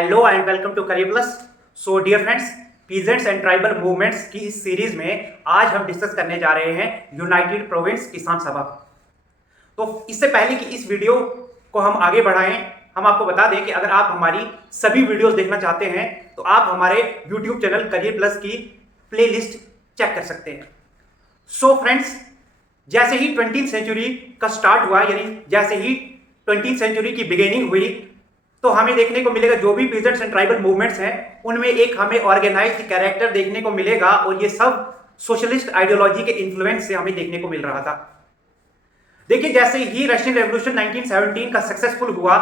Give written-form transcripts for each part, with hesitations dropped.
Hello and welcome to career plus. So dear friends, peasants and tribal movements की इस series में आज हम डिस्कस करने जा रहे हैं यूनाइटेड प्रोविंस किसान सभा। तो इससे पहले कि इस वीडियो को हम आगे बढ़ाएं, हम आपको बता दें कि अगर आप हमारी सभी वीडियोस देखना चाहते हैं तो आप हमारे यूट्यूब चैनल करियर प्लस की प्लेलिस्ट चेक कर सकते हैं। सो फ्रेंड्स, जैसे ही 20वीं सेंचुरी का स्टार्ट हुआ, यानी जैसे ही 20वीं सेंचुरी की बिगिनिंग हुई, तो हमें देखने को मिलेगा जो भी पीजेंट्स एंड ट्राइबल मूवमेंट्स हैं उनमें एक हमें ऑर्गेनाइज्ड कैरेक्टर देखने को मिलेगा, और ये सब सोशलिस्ट आइडियोलॉजी के इन्फ्लुएंस से हमें देखने को मिल रहा था। देखिए, जैसे ही रशियन रेवोल्यूशन 1917 का सक्सेसफुल हुआ,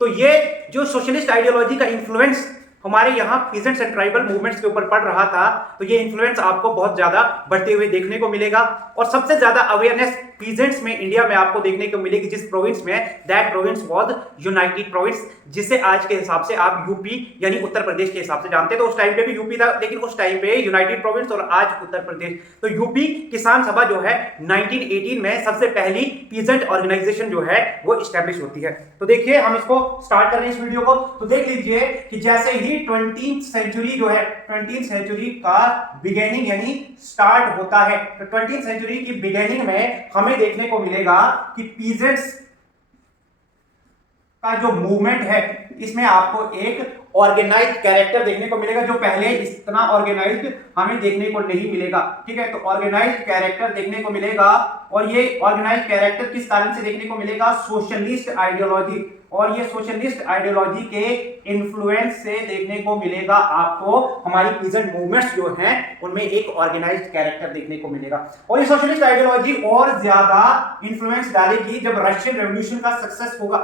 तो ये जो सोशलिस्ट आइडियोलॉजी का इन्फ्लुएंस हमारे यहाँ पीजेंट्स एंड ट्राइबल मूवमेंट्स के ऊपर पड़ रहा था, तो ये इन्फ्लुएंस आपको बहुत ज्यादा बढ़ते हुए देखने को मिलेगा। और सबसे ज्यादा अवेयरनेस पीजेंट्स में इंडिया में आपको देखने को मिलेगी जिस प्रोविंस में, that province was United province, जिसे आज के हिसाब से आप यूपी यानी उत्तर प्रदेश के हिसाब से जानते हैं। तो उस टाइम पे भी यूपी था, लेकिन उस टाइम पे यूनाइटेड प्रोविंस और आज उत्तर प्रदेश। तो यूपी किसान सभा जो है 1918 में सबसे पहली पीजेंट ऑर्गेनाइजेशन जो है वो स्टैब्लिश होती है। तो देखिए, हम इसको स्टार्ट कर रहे हैं इस वीडियो को। तो देख लीजिए कि जैसे ही 20वीं सेंचुरी जो है, 20वीं सेंचुरी का बिगिनिंग यानी स्टार्ट होता है, तो 20वीं सेंचुरी की बिगिनिंग में हमें देखने को मिलेगा कि पीजेंट्स का जो मूवमेंट है इसमें आपको एक ऑर्गेनाइज्ड कैरेक्टर देखने को मिलेगा, जो पहले इतना ऑर्गेनाइज्ड हमें देखने को नहीं मिलेगा। ठीक है, तो ऑर्गेनाइज्ड कैरेक्टर देखने को मिलेगा, और ये ऑर्गेनाइज्ड कैरेक्टर किस कारण से देखने को मिलेगा? सोशलिस्ट आइडियोलॉजी, और ये सोशलिस्ट आइडियोलॉजी के इन्फ्लुएंस से देखने को मिलेगा आपको हमारी पीजेंट मूवमेंट्स जो हैं उनमें एक ऑर्गेनाइज्ड कैरेक्टर देखने को मिलेगा। और ये सोशलिस्ट आइडियोलॉजी और ज्यादा इन्फ्लुएंस डालेगी जब रशियन रेवोल्यूशन का सक्सेस होगा।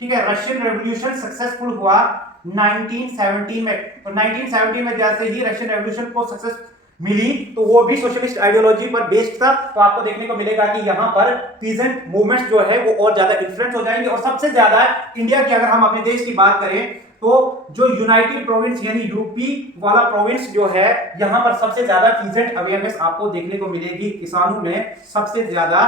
ठीक है, रशियन रेवोल्यूशन सक्सेसफुल हुआ 1917 में। तो 1917 में जैसे ही रशियन रेवोल्यूशन को सक्सेस मिली, तो वो भी सोशलिस्ट आइडियोलॉजी पर बेस्ड था। तो आपको देखने को मिलेगा कि यहाँ पर पीजेंट मूवमेंट्स जो है वो और ज्यादा इन्फ्लुएंस हो जाएंगे। और सबसे ज्यादा इंडिया की, अगर हम अपने देश की बात करें, तो जो यूनाइटेड प्रोविंस यानी यूपी वाला प्रोविंस जो है, यहाँ पर सबसे ज्यादा पीजेंट अवेयरनेस आपको देखने को मिलेगी। किसानों में सबसे ज्यादा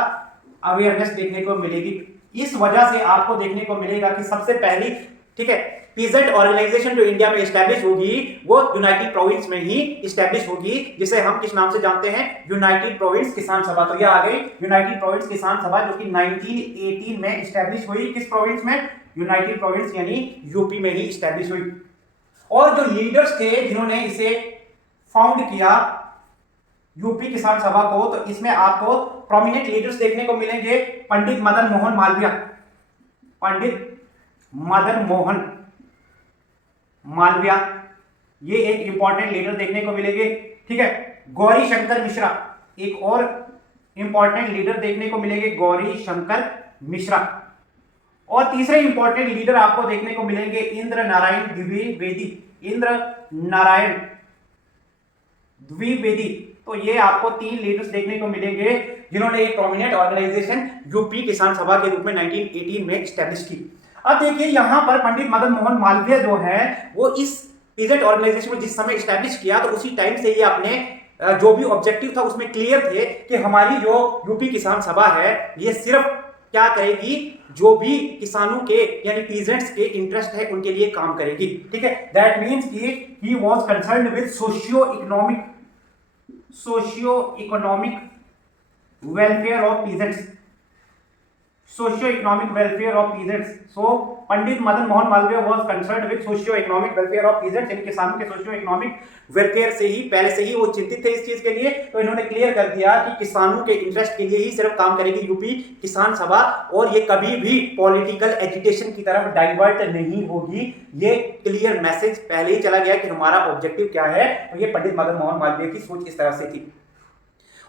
अवेयरनेस देखने को मिलेगी। इस वजह से आपको देखने को मिलेगा कि सबसे पहली, ठीक है, पीजेंट ऑर्गेनाइजेशन जो इंडिया में एस्टैब्लिश होगी वो यूनाइटेड प्रोविंस में ही एस्टैब्लिश होगी, जिसे हम किस नाम से जानते हैं? यूनाइटेड प्रोविंस किसान सभा। तो ये आ गई यूनाइटेड प्रोविंस किसान सभा, जो कि 1918 में एस्टैब्लिश हुई। किस प्रोविंस में? यूनाइटेड प्रोविंस यानी यूपी में ही एस्टैब्लिश हुई। और जो लीडर्स थे जिन्होंने इसे फाउंड किया यूपी किसान सभा को, तो इसमें आपको प्रोमिनेंट लीडर्स देखने को मिलेंगे। पंडित मदन मोहन मालवीय, पंडित मदन मोहन मालवीय, ये एक इंपॉर्टेंट लीडर देखने को मिलेंगे। ठीक है, गौरी शंकर मिश्रा, एक और इंपॉर्टेंट लीडर देखने को मिलेंगे, गौरी शंकर मिश्रा। और तीसरे इंपॉर्टेंट लीडर आपको देखने को मिलेंगे इंद्र नारायण द्विवेदी, इंद्र नारायण द्विवेदी। तो ये आपको तीन लीडर्स देखने को मिलेंगे जिन्होंने एक प्रोमिनेंट ऑर्गेनाइजेशन यूपी किसान सभा के रूप में 1918 में एस्टैब्लिश की। अब देखिए, यहां पर पंडित मदन मोहन मालवीय जो है वो इस पीजेंट ऑर्गेनाइजेशन को जिस समय एस्टैब्लिश किया, तो उसी टाइम से ये अपने जो भी ऑब्जेक्टिव था उसमें क्लियर थे कि हमारी जो यूपी किसान सभा है ये सिर्फ क्या करेगी? जो भी किसानों के यानी पीजेंट्स के इंटरेस्ट है उनके लिए काम करेगी। ठीक है, दैट मींस कि he was concerned with socio economic welfare of peasants, socio-economic welfare of peasants. So Pandit Madan Mohan Malviya was concerned with socio-economic welfare of peasants, यानी किसानों के socio-economic welfare से ही पहले से ही वो चिंतित थे इस चीज के लिए। तो इन्होंने क्लियर कर दिया कि किसानों के इंटरेस्ट के लिए ही सिर्फ काम करेगी यूपी किसान सभा, और ये कभी भी पॉलिटिकल एजिटेशन की तरफ डाइवर्ट नहीं होगी। ये क्लियर मैसेज पहले ही चला गया कि हमारा ऑब्जेक्टिव क्या है। तो ये पंडित मदन मोहन मालवीय की सोच इस तरह से थी।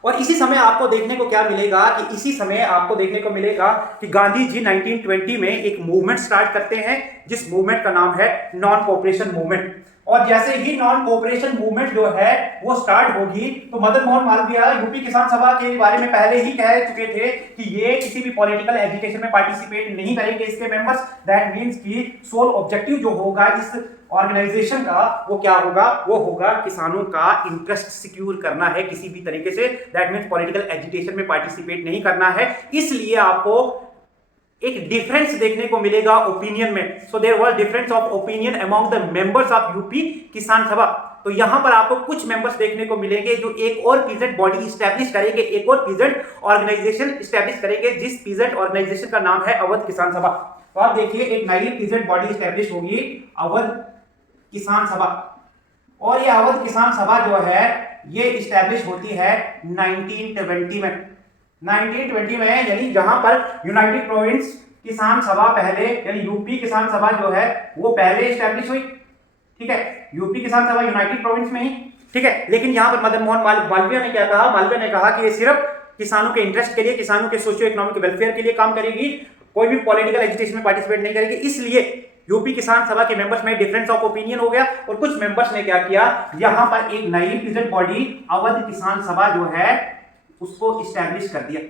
और इसी समय आपको देखने को क्या मिलेगा कि इसी समय आपको देखने को मिलेगा कि गांधी जी 1920 में एक मूवमेंट स्टार्ट करते हैं, जिस मूवमेंट का नाम है नॉन कोऑपरेशन मूवमेंट। और जैसे ही नॉन कोऑपरेशन मूवमेंट जो है वो स्टार्ट होगी, तो मदन मोहन मालवीय यूपी किसान सभा के बारे में पहले ही कह चुके थे कि ये किसी भी पॉलिटिकल एजिटेशन में पार्टिसिपेट नहीं करेंगे इसके मेंबर्स। दैट मींस कि सोल ऑब्जेक्टिव जो होगा इस ऑर्गेनाइजेशन का वो क्या होगा? वो होगा किसानों का इंटरेस्ट सिक्योर करना है किसी भी तरीके से। दैट मींस पॉलिटिकल एजिटेशन में पार्टिसिपेट नहीं करना है। इसलिए आपको एक डिफरेंस देखने को मिलेगा ओपिनियन में। So there was difference of opinion among the members of UP Kisan Sabha. तो यहां पर आपको कुछ मेंबर्स देखने को मिलेंगे जो एक और पीजेंट बॉडी स्टैब्लिश करेंगे, एक और पीजेंट ऑर्गेनाइजेशन स्टैब्लिश करेंगे, जिस पीजेंट ऑर्गेनाइजेशन का नाम है अवध किसान सभा। तो आप देखिए एक नई पीजेंट बॉडी स्टैब्लिश होगी अवध किसान सभा, और ये अवध किसान सभा जो है ये स्टैब्लिश होती है 1920 में। 1920 में, यानी जहां पर यूनाइटेड प्रोविंस किसान सभा पहले, यानी यूपी किसान सभा जो है वो पहले स्टैब्लिश हुई, ठीक है, यूपी किसान सभा यूनाइटेड प्रोविंस में ही, ठीक है। लेकिन यहां पर मदन मोहन मालवीय ने क्या कहा, मालवीय ने कहा कि ये सिर्फ किसानों के इंटरेस्ट के लिए, किसानों के सोशियो इकोनॉमिक वेलफेयर के लिए काम करेगी, कोई भी पॉलिटिकल एजिटेशन में पार्टिसिपेट नहीं करेगी। इसलिए यूपी किसान सभा के मेंबर्स में डिफरेंस ऑफ ओपिनियन हो गया, और कुछ मेंबर्स ने क्या किया, यहां पर एक नई पीजेंट बॉडी अवध किसान सभा जो है उसको स्टैब्लिश कर दिया।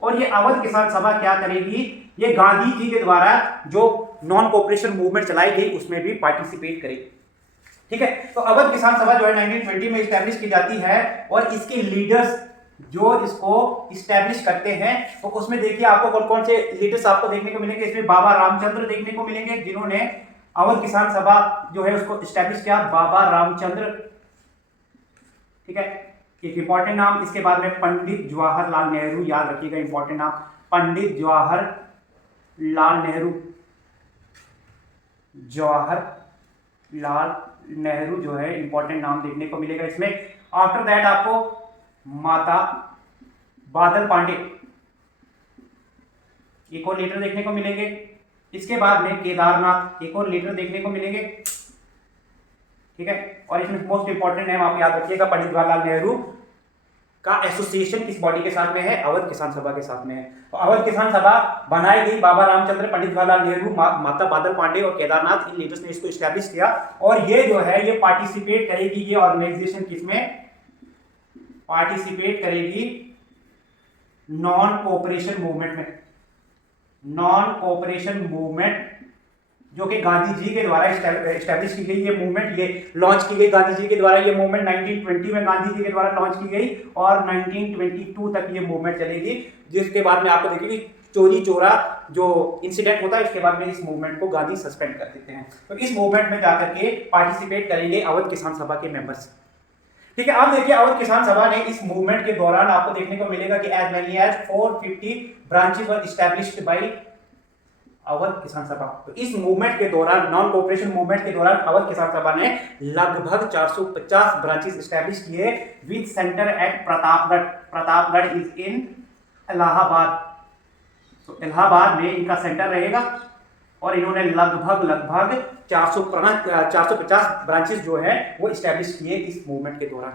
और ये अवध किसान सभा क्या करेगी, ये गांधी जी के द्वारा जो नॉन कोऑपरेशन मूवमेंट चलाई गई उसमें भी पार्टिसिपेट करेगी, ठीक है। तो अवध किसान सभा जो है 1920 में स्टैब्लिश की जाती है, और इसके लीडर्स जो इसको स्टैब्लिश करते हैं, तो उसमें देखिए आपको कौन कौन से लीडर्स आपको देखने को मिलेंगे। इसमें बाबा रामचंद्र देखने को मिलेंगे, जिन्होंने अवध किसान सभा जो है उसको स्टैब्लिश किया, बाबा रामचंद्र, ठीक है, एक इंपॉर्टेंट नाम। इसके बाद में पंडित जवाहरलाल नेहरू, याद रखिएगा इंपॉर्टेंट नाम, पंडित जवाहरलाल नेहरू, जवाहरलाल नेहरू जो है इंपॉर्टेंट नाम देखने को मिलेगा इसमें। आफ्टर दैट आपको माता बादल पांडे, एक और लीडर देखने को मिलेंगे। इसके बाद में केदारनाथ, एक और लीडर देखने को मिलेंगे, ठीक है। और इसमें मोस्ट इंपॉर्टेंट नेम आप याद रखिएगा, पंडित जवाहरलाल नेहरू का एसोसिएशन किस बॉडी के साथ में है, अवध किसान सभा के साथ में है। तो अवध किसान सभा बनाई गई, बाबा रामचंद्र, पंडित जवाहरलाल नेहरू, माता बादल पांडे और केदारनाथ, इन लीडर्स ने इसको स्टैब्लिश किया। और ये जो है ये पार्टिसिपेट करेगी, ये ऑर्गेनाइजेशन किसमें पार्टिसिपेट करेगी, नॉन कोऑपरेशन मूवमेंट में। नॉन कोऑपरेशन मूवमेंट जो कि गांधी जी के द्वारा एस्टैब्लिश की गई, ये मूवमेंट ये लॉन्च की गई गांधी जी के द्वारा। ये मूवमेंट 1920 में गांधी जी के द्वारा लॉन्च की गई, और 1922 तक ये मूवमेंट चलेगी, जिसके बाद में आपको देखिए चोरी चोरा जो इंसिडेंट होता है, इसके बाद में इस मूवमेंट को गांधी सस्पेंड कर देते हैं। तो इस मूवमेंट में जाकर के पार्टिसिपेट करेंगे अवध किसान सभा के मेंबर्स, ठीक है। आप देखिए अवध किसान सभा ने इस मूवमेंट के दौरान आपको देखने को मिलेगा कि as many as 450 branches were established by Awadh Kisan Sabha. तो इस मूवमेंट के दौरान, नॉन कोऑपरेशन मूवमेंट के दौरान, अवध किसान सभा ने लगभग 450 ब्रांचेस एस्टैब्लिश किए, with centre at Pratapgarh. Pratapgarh is in Allahabad. तो इलाहाबाद में इनका सेंटर रहेगा, और इन्होंने लगभग 450 ब्रांचेस जो है वो एस्टैब्लिश किए इस मूवमेंट के दौरान,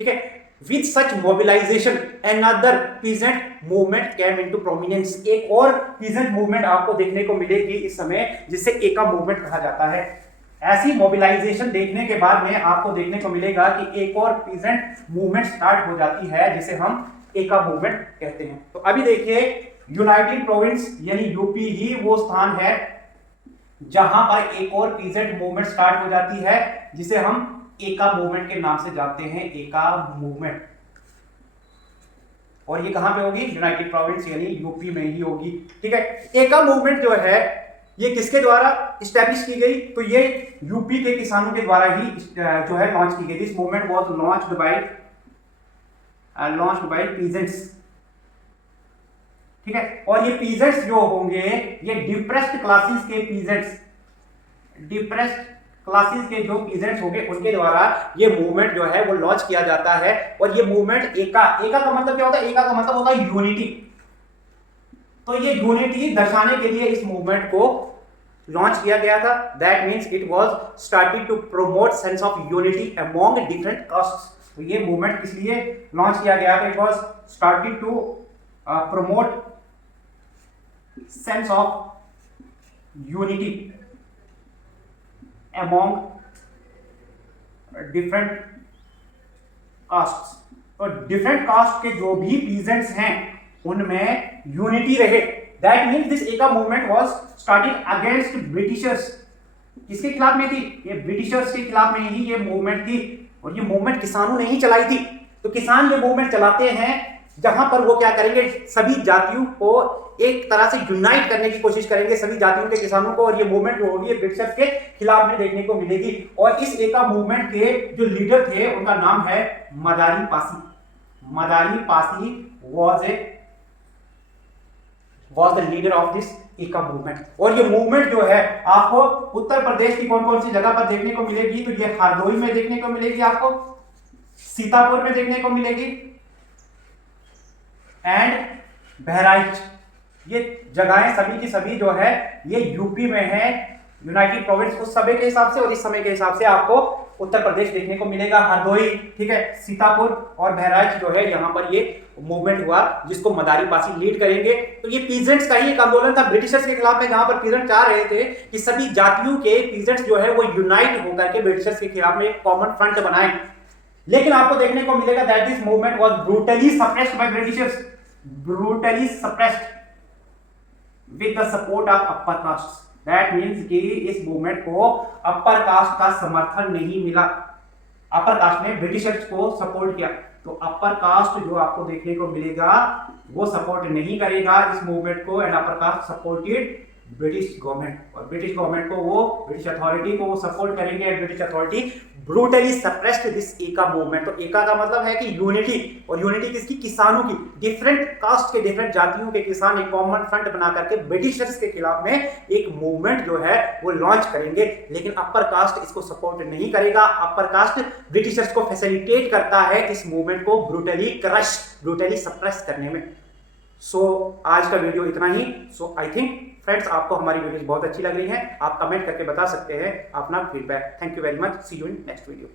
ठीक है। With such mobilization, another peasant movement came into prominence। एक और peasant movement आपको देखने को मिलेगी इस समय, जिसे एका मूवमेंट कहा जाता है। ऐसी मोबिलाइजेशन देखने के बाद में आपको देखने को मिलेगा कि एक और peasant मूवमेंट स्टार्ट हो जाती है, जिसे हम एका मूवमेंट कहते हैं। तो अभी देखिए यूनाइटेड प्रोविंस यानी यूपी ही वो स्थान है जहां पर एक और peasant मूवमेंट स्टार्ट हो जाती है, जिसे हम एका मूवमेंट के नाम से जानते हैं, एका मूवमेंट। और ये कहां पे होगी, यूनाइटेड प्रोविंस यानी यूपी में ही होगी, ठीक है। एका मूवमेंट जो है ये किसके द्वारा एस्टैब्लिश की गई, तो ये यूपी के किसानों के द्वारा ही जो है लॉन्च की गई। This movement was launched by peasants, ठीक है। और ये पीजेंट्स जो होंगे ये डिप्रेस्ड क्लासेस के पीजेंट्स, डिप्रेस्ड क्लासेस के जो पीजेंट्स होंगे उनके द्वारा ये मूवमेंट जो है वो लॉन्च किया जाता है। और ये मूवमेंट एका का मतलब क्या होता है, एका का मतलब होता है यूनिटी। तो ये यूनिटी दर्शाने के लिए इस मूवमेंट को लॉन्च किया गया था। That means it was started to promote sense of unity among different castes. तो ये मूवमेंट किस लिए लॉन्च किया गया था, it was started to promote sense of unity among different castes। तो डिफरेंट कास्ट के जो भी पीजेंट्स हैं उनमें यूनिटी रहे। That means this Eka movement was started against Britishers. किसके खिलाफ में थी, ये ब्रिटिशर्स के खिलाफ में ही ये मूवमेंट थी। और ये मूवमेंट किसानों ने ही चलाई थी। तो किसान जो मूवमेंट चलाते हैं जहां पर वो क्या करेंगे, सभी जातियों को एक तरह से यूनाइट करने की कोशिश करेंगे, सभी जातियों के किसानों को, और ये मूवमेंट जो होगी ब्रिटिशर्स के खिलाफ में देखने को मिलेगी। और इस एका मूवमेंट के जो लीडर थे उनका नाम है मदारी पासी। मदारी Pasi was the leader of this एका मूवमेंट। और ये मूवमेंट जो है आपको उत्तर प्रदेश की कौन कौन सी जगह पर देखने को मिलेगी, तो ये हरदोई में देखने को मिलेगी, आपको सीतापुर में देखने को मिलेगी, एंड बहराइच। ये जगहें सभी की सभी जो है ये यूपी में है, यूनाइटेड प्रोविंस उस समय के हिसाब से, और इस समय के हिसाब से आपको उत्तर प्रदेश देखने को मिलेगा। हरदोई, ठीक है, सीतापुर और बहराइच जो है यहाँ पर ये मूवमेंट हुआ जिसको मदारी पासी लीड करेंगे। तो ये पीजेंट्स का ही एक आंदोलन था ब्रिटिशर्स के खिलाफ में, जहां पर पीजेंट चाह रहे थे कि सभी जातियों के पीजेंट्स जो है वो यूनाइट होकर के ब्रिटिशर्स के खिलाफ में एक कॉमन फ्रंट बनाएं। लेकिन आपको देखने को मिलेगा that this movement was brutally suppressed by Britishers, brutally suppressed with the support of upper caste. That means कि इस मूवमेंट को अपर कास्ट का समर्थन नहीं मिला। अपर कास्ट ने ब्रिटिशर्स को सपोर्ट किया, तो अपर कास्ट जो आपको देखने को मिलेगा वो सपोर्ट नहीं करेगा इस मूवमेंट को, and upper caste supported British government, और ब्रिटिश गवर्नमेंट को वो, ब्रिटिश अथॉरिटी को वो सपोर्ट करेंगे, and British authority brutally suppressed this Eka movement. तो एका का मतलब है कि यूनिटी, और यूनिटी किसकी, किसानों की। डिफरेंट कास्ट के, डिफरेंट जातियों के किसान एक कॉमन फ्रंट बना करके ब्रिटिशर्स के खिलाफ में एक मूवमेंट जो है वो लॉन्च करेंगे। लेकिन अपर कास्ट इसको सपोर्ट नहीं करेगा, अपर कास्ट ब्रिटिशर्स को फैसिलिटेट करता है इस मूवमेंट को ब्रूटली क्रश, ब्रूटली सप्रेस करने में। सो आज का वीडियो इतना ही। सो आई थिंक फ्रेंड्स आपको हमारी वीडियोस बहुत अच्छी लग रही है, आप कमेंट करके बता सकते हैं अपना feedback. Thank you very much, see you in next video.